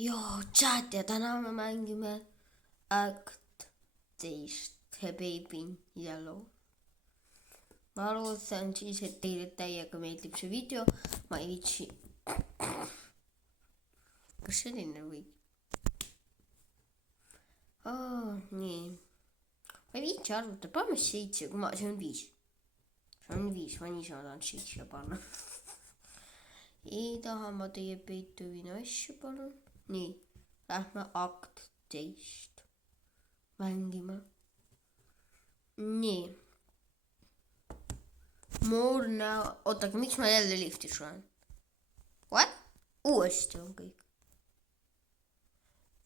Joo, chat ja täna me mängime Act teist Baby in Yellow. ma loodan siis, et teile täiega meeldib see video. Ma ei viitsi. Kas selline või? Nii. Ma ei viitsi arvutada, paneme 7, kui see on 5. See on 5, ma nii saan 7 panna. Ei taha ma teie peituvina asju palun. Nii, lähme Act teist mängima. Nii. Oota, miks ma jälle liftis olen? What? Uuesti on kõik.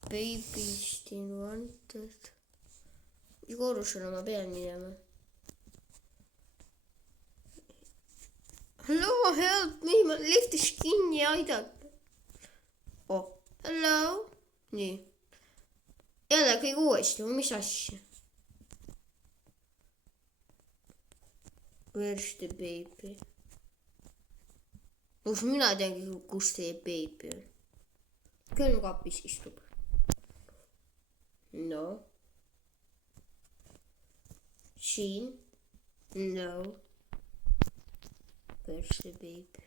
Baby's in wanted. Mis korrusele ma pean minema? Hello, help me, ma liftis kinni aidata. Oh, hello. Nii. Jälle kõik uuesti, mis asja? Where's the baby? Kus mina teangi, kus teie baby on. Külmkapis istub. No. Siin. No. Where's the baby?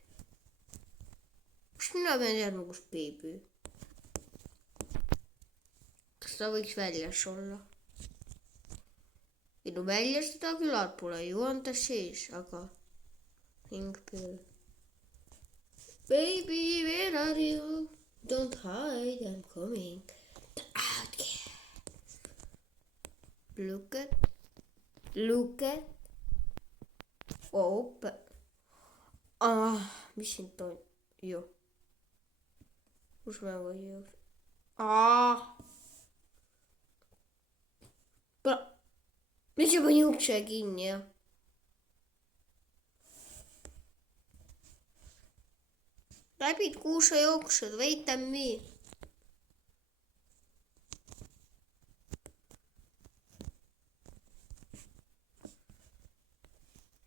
Kus mina pean teadma, kus baby? Kas ta võiks väljas olla? Ei no väljas teda küllalt pole, ju on ta sees, aga ring peal. Baby, where are you? Don't hide, I'm coming. Out here. Look at. Open. Mis siin toimub? Ju. Kus ma võin jõuda? Mis juba pani ukse kinni, jah? Läbid, kuhu sa jooksed, wait and me.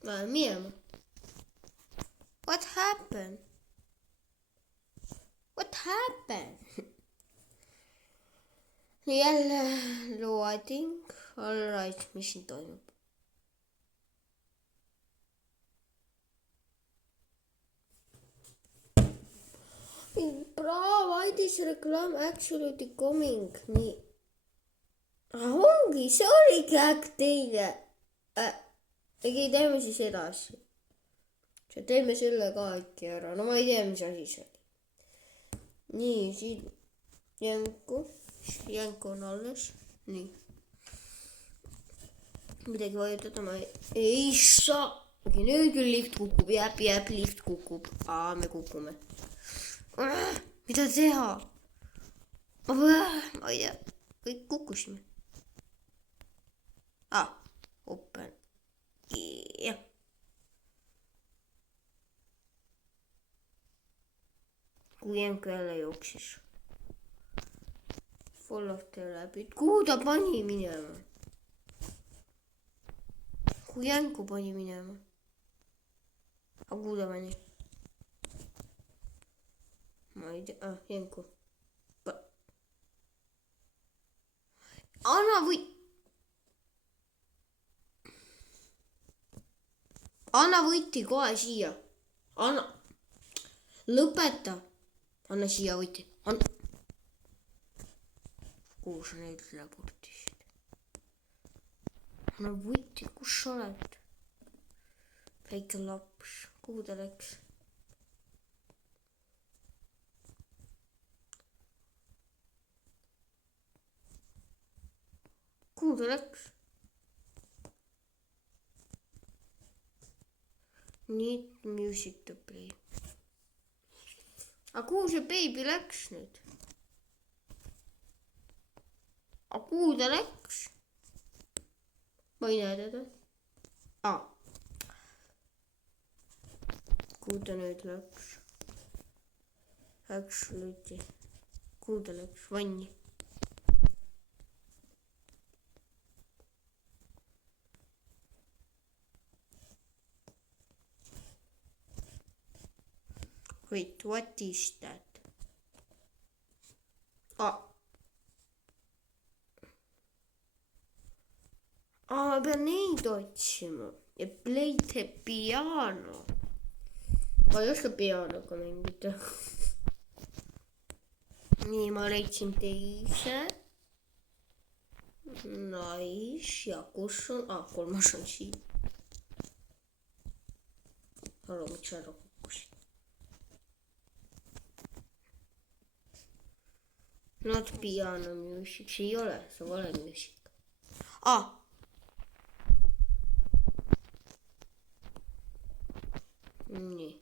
Ma olen minema. What happened? Jälle loading. Alright, mis siin toimub? Bravo, why this reclam actually coming? Nii. Ongi, see oligi Act teine. Teeme siis edasi. Teeme selle ka äkki ära. No ma ei tea, mis asi see oli. Nii, siin jänku on alles. Nii. Midagi vajutada ma ei saa. Okei, nüüd küll lift kukub. Jääb, lift kukub. Me kukume. Mida teha? Ma ei tea. Kõik kukkusime. Open. Jah. Kui jänku jälle jooksis. Fall of the läbi. Kuhu ta pani minema? Kui jänku pani minema. Aga kuhu ta pani? Ma ei tea. Jänku. Anna võti kohe siia. Lõpeta. Anna siia võti. Kuhu sa neid läburtisid? Anna võti, kus sa oled? Väike laps. Kuhu ta läks? Kuhu ta läks? Need music to play. Aga kuhu see baby läks nüüd? Aga kuhu ta läks? Ma ei näe teda. Kuhu ta nüüd läks? Kuhu ta läks? Vanni. Wait, what is that? Ma pean neid otsima ja play the piano. ma ei oska pianoga mängida. nii, ma leidsin teise. Nice ja kus on, kolmas on siin. Hallo, miks sa ära kukkusid? Not piano music, see ei ole, see on vale music. nii.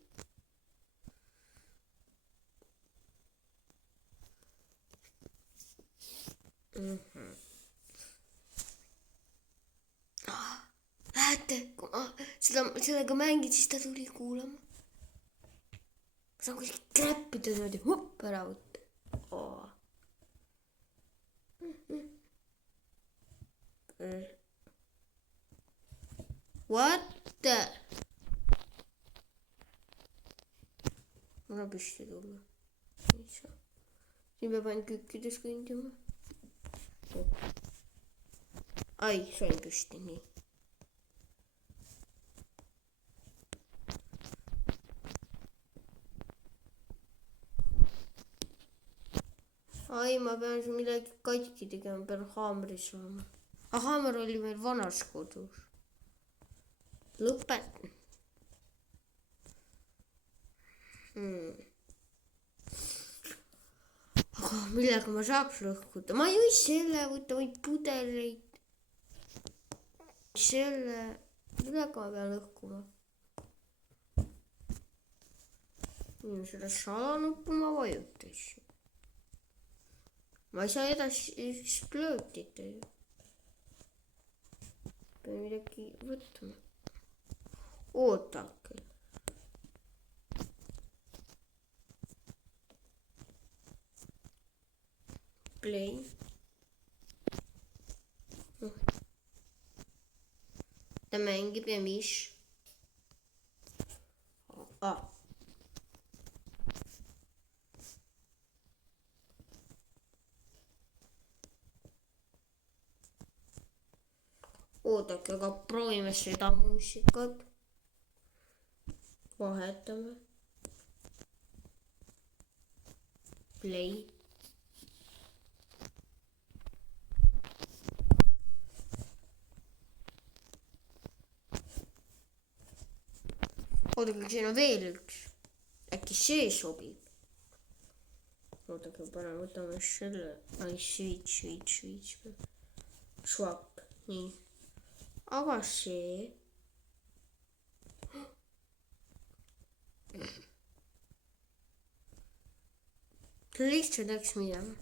Näete, kui ma sellega mängin, siis ta tuli kuulama. saan kuskilt kräppida niimoodi, hupp, ära võtta. What the? mul on püsti tulla. siin peab ainult kükkides kõndima. ai, sain püsti, nii. ai, ma pean siin midagi katki tegema, pean haamri saama. haamer oli meil vanas kodus. lõpetan. aga millega ma saaks lõhkuda? ma ei või selle võtta, vaid pudeleid. selle, millega ma pean lõhkuma? seda salanuppu ma vajutasin. ma ei saa edasi explodida ju. pean midagi võtma. oodake. play. ta mängib ja mis? oodake, aga proovime seda muusikat. vahetame. play. oodake, siin on veel üks. äkki see sobib? oodake, parem võtame selle. ai, switch. Swap, nii. aga see. ta lihtsalt läks minema.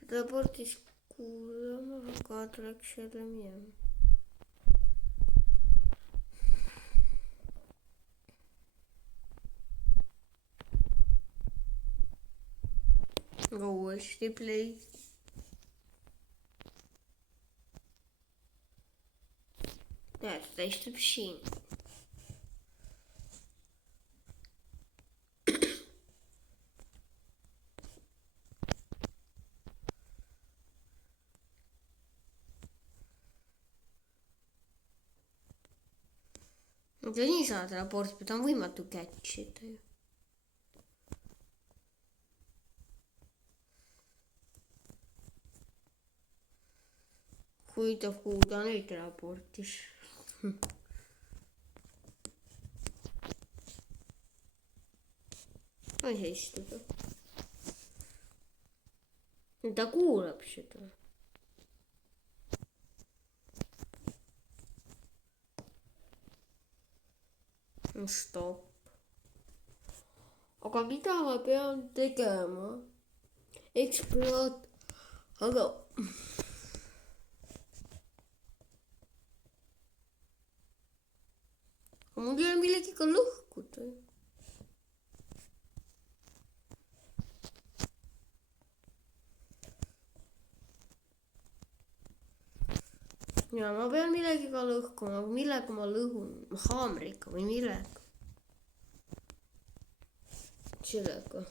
seda portis kuulama, aga ta läks jälle minema. aga uuesti play. näed, ta istub siin. ta nii saada raporti, ta on võimatu catch ida ju. kui ta nüüd raportis. ma ei saa istuda. ta kuulab seda. stopp. aga mida ma pean tegema? Exploit, aga mul ei ole millegagi lõhkuda. ja ma pean millegagi lõhkuma, aga millega ma lõhun? haamriga või millega? sellega.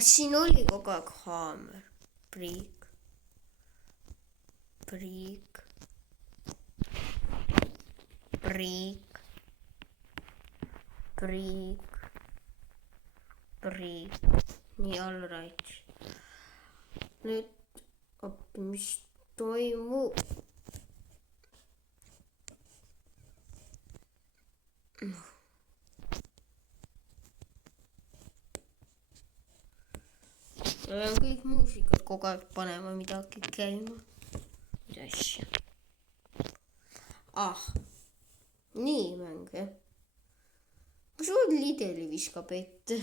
siin oli kogu aeg haamer. Priik. Priik. Priik. Priik. Priik. nii, all right. nüüd, mis toimub? ma pean kõik muusikat kogu aeg panema midagi käima. mida asja? nii mäng jah. kas sul Lidli viskab ette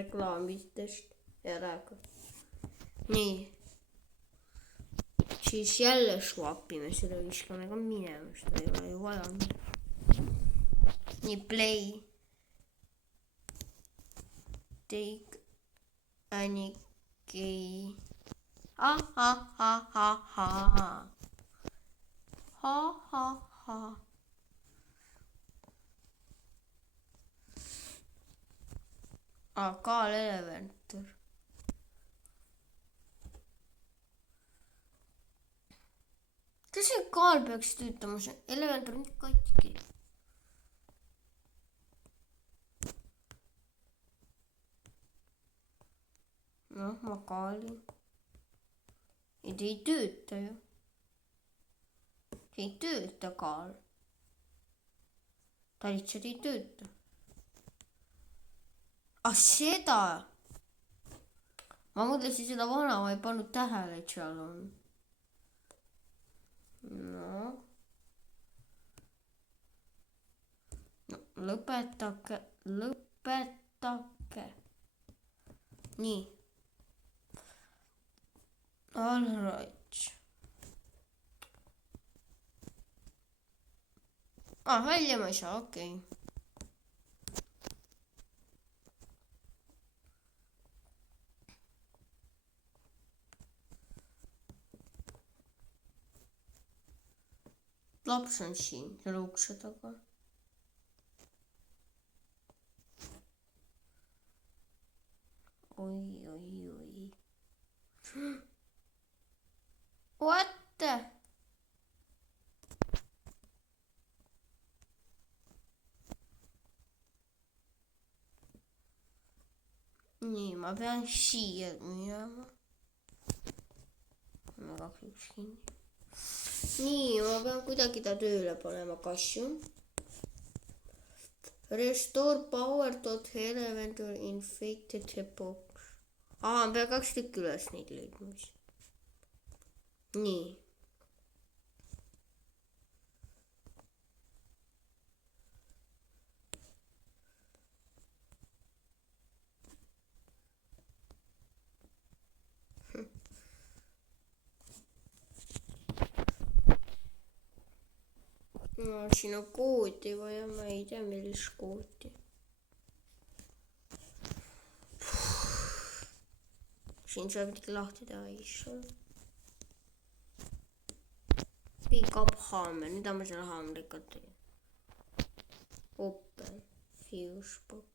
reklaamidest ja räägib? nii. siis jälle swapime seda, viskame ka minema, seda ei ole ju vaja. nii, play. Take any key. Ha ha ha ha ha. Ha ha ha. Kaal Eleventor. kas see kaal peaks töötama, see Eleventor on katki. noh, ma kaalin. ei, ta ei tööta ju. see ei tööta, kaal. ta lihtsalt ei tööta. seda. ma mõtlesin seda vana, ma ei pannud tähele, et seal on. no lõpetage. nii. All right. välja ma ei saa, okei. laps on siin selle ukse taga. oi. What the? nii, ma pean siia minema. ma kahjuks kinni. nii, ma pean kuidagi ta tööle panema, kasju. Restore power to Eleventor infected box. ma pean 2 tükki üles neid leidma. nii. siin on koodi vaja, ma ei tea, millist koodi. siin saab midagi lahti teha, issand. Pick up hammer, mida ma selle haamriga teen? Open, fuse box.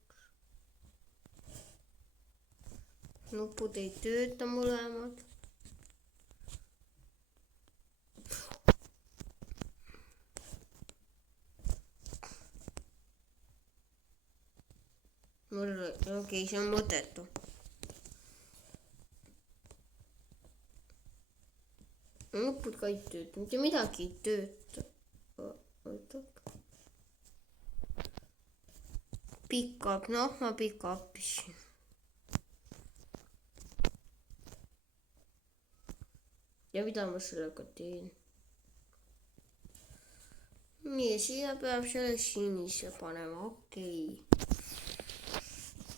nupud ei tööta mõlemad. okei, see on mõttetu. nupud ka ei tööta, mitte midagi ei tööta. Pick up, noh, ma pick up'isin. ja mida ma sellega teen? nii, siia peab selle sinise panema, okei.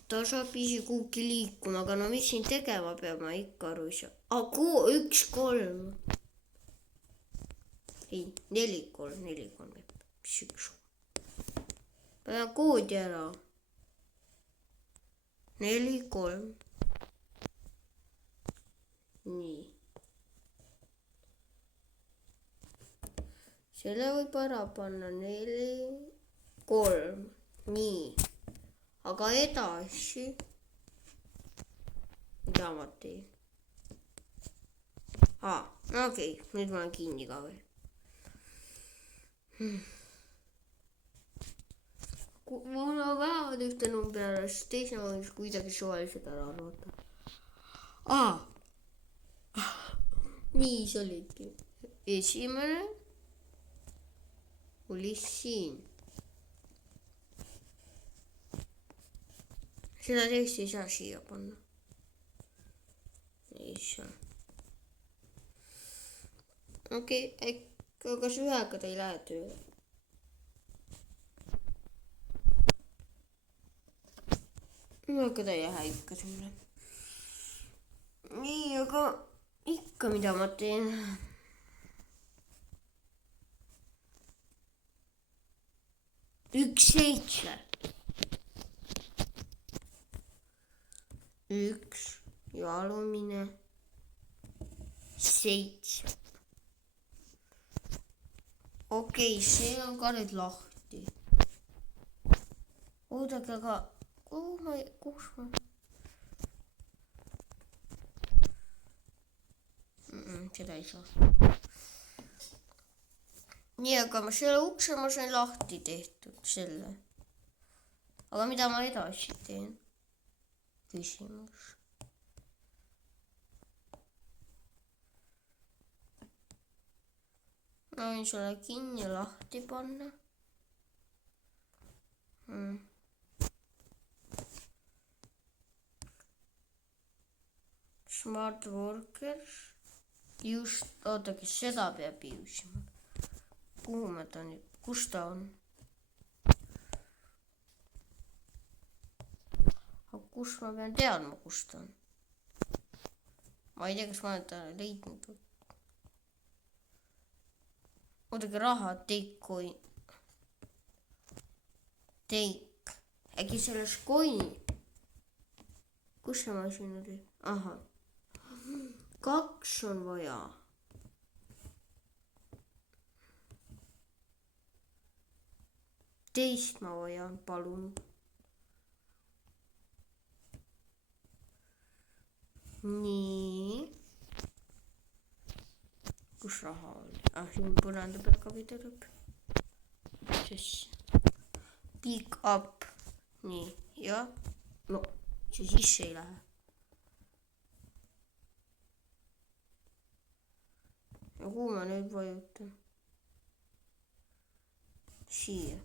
ta saab ise kuhugi liikuma, aga no mis siin tegema peab, ma ikka aru ei saa. 1, 3. ei, 4, 3. mis 1? panen koodi ära. 4, 3. nii. selle võib ära panna 4, 3. nii. aga edasi. mida ma teen? Okei, nüüd ma olen kinni ka veel. Mul on vähemalt ühte numbri ära, siis teise ma võiks kuidagi suvaliselt ära arvata. Nii see oligi. Esimene oli siin. Seda tõesti ei saa siia panna. Ei saa. Okei, kas ühega ta ei lähe tööle? Ühega ta ei lähe ikka tööle. Nii, aga ikka mida ma teen? 1, 7. 1 ja alumine 7. Okei, see on ka nüüd lahti. Oodake, aga kus ma? Seda ei saa. Nii, aga ma selle ukse ma sain lahti tehtud, selle. Aga mida ma edasi teen? Küsimus. Ma võin selle kinni ja lahti panna. Smart workers. Just, oodake, seda peab juhtima. Kuhu ma ta nüüd, kus ta on? Aga kus ma pean teadma, kus ta on? Ma ei tea, kas ma olen ta leidnud. Oodake, raha, take. Äkki selles coin. Kus see masin oli? Ahah. 2 on vaja. Teist ma vajan, palun. Nii. Kus raha oli? Siin põranda peal ka pideleb. Pick up. Nii, ja. No, see sisse ei lähe. Ja kuhu ma nüüd vajutan? Siia.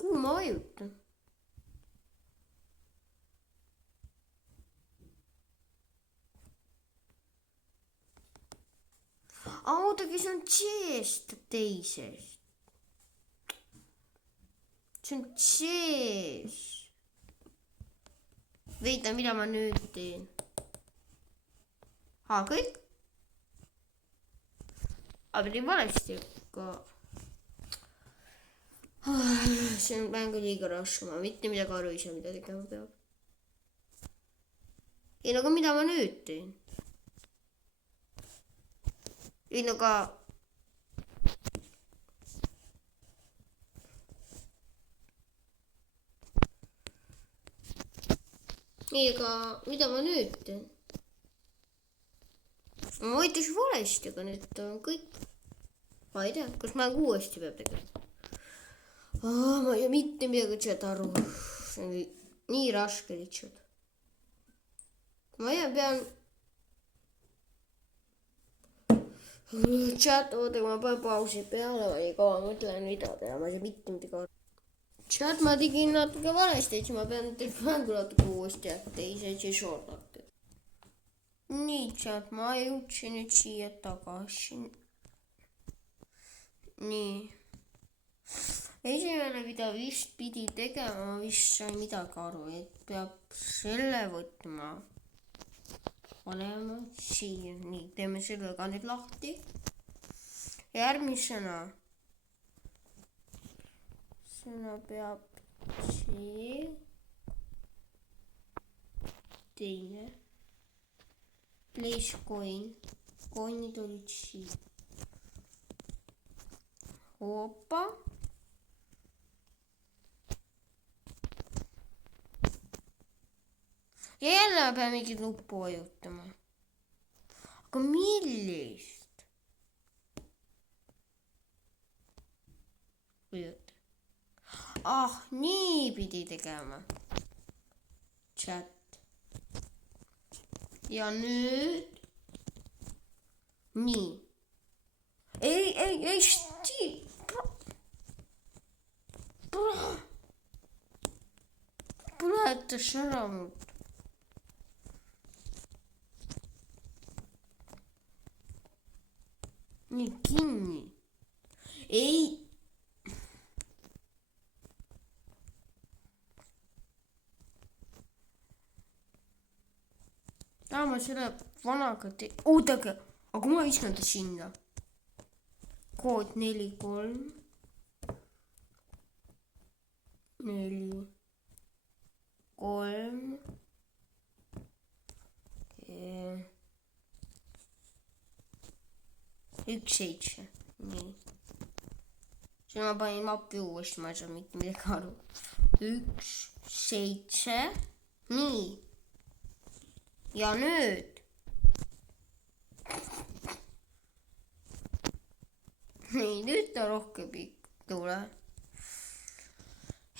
Kuhu ma vajutan? Oodake, see on C-st teisest. See on C-s. Veida, mida ma nüüd teen? Kõik? Aga teen valesti, aga... See on mängu liiga raske, ma mitte midagi aru ei saa, mida tegema peab. Ei, aga mida ma nüüd teen? Ei, aga... Ei, aga mida ma nüüd teen? Ma võitleks valesti, aga nüüd on kõik. Ma ei tea, kas ma uuesti peab tegema. Ma ei mitte midagi chat aru. See on nii raske lihtsalt. Ma pean... Chat, oodake, ma panen pausi peale, ma nii kaua mõtlen, mida teha, ma ei saa mitte midagi aru. Chat, ma tegin natuke valesti, siis ma pean teil mängu natuke uuesti ette, isegi shortata. Nii, chat, ma jõudsin nüüd siia tagasi. Nii. Esimene, mida vist pidi tegema, ma vist sain midagi aru, et peab selle võtma. Panema siia. Nii, teeme selle ka nüüd lahti. Järgmisena. Sõna peab siia. Teine. Place coin. Coin'id olid siin. Hoppa. Ja jälle ma pean mingit nuppu vajutama. Aga millist? Vajuta. Nii pidi tegema. Chat. Ja nüüd. Nii. Ei, Steve. Põletas ära mult. Nii kinni. Ei. Ma selle vanaga oodake, aga kui ma viskan ta sinna. Kood 4, 3. 4, 3. 1, 7. Nii. Siis ma panin mappi uuesti, ma ei saa mitte midagi aru. 1, 7. Nii. Ja nüüd. Nii, nüüd ta rohkem ei tule.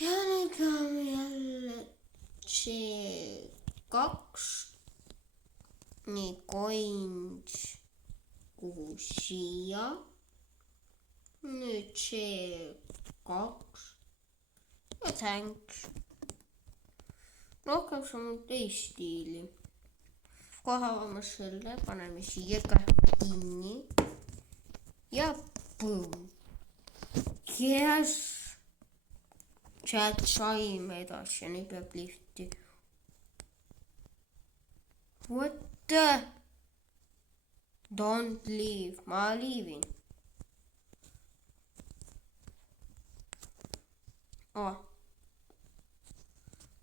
Ja nüüd peame jälle C2. Nii, coins. Kuhu siia. Nüüd C2. Ja thanks. Rohkem see on teist stiili. Kohe avame selle, paneme siia ka kinni. Ja boom. Yes. Chat saime edasi ja nüüd peab lifti. What the? Don't leave. Ma leavin.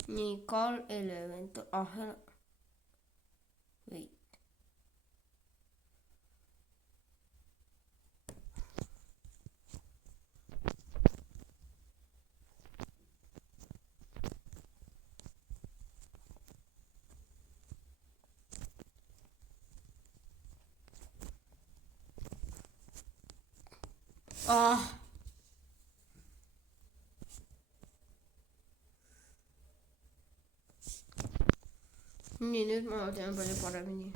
Nii, Carl Eleventor. Wait. Nii, nüüd ma tean palju paremini.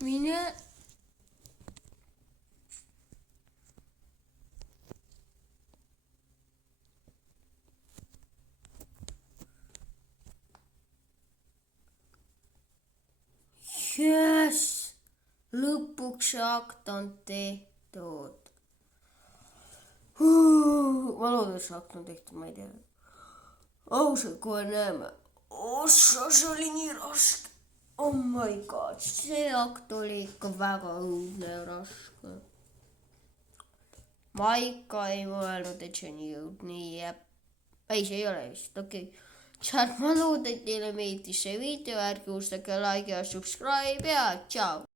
Mine. Yes! Lõpuks see akt on tehtud. Ma loodan, see akt on tehtud, ma ei tea. Ausalt, kohe näeme. See oli nii raske. Oh my god, see akt oli ikka väga õudne ja raske. Ma ikka ei mõelnud, et see nii õudne jääb. Ei, see ei ole vist, okei. Chat, ma loodan, et teile meeldis see video, ärge unustage like ja subscribe ja tšau.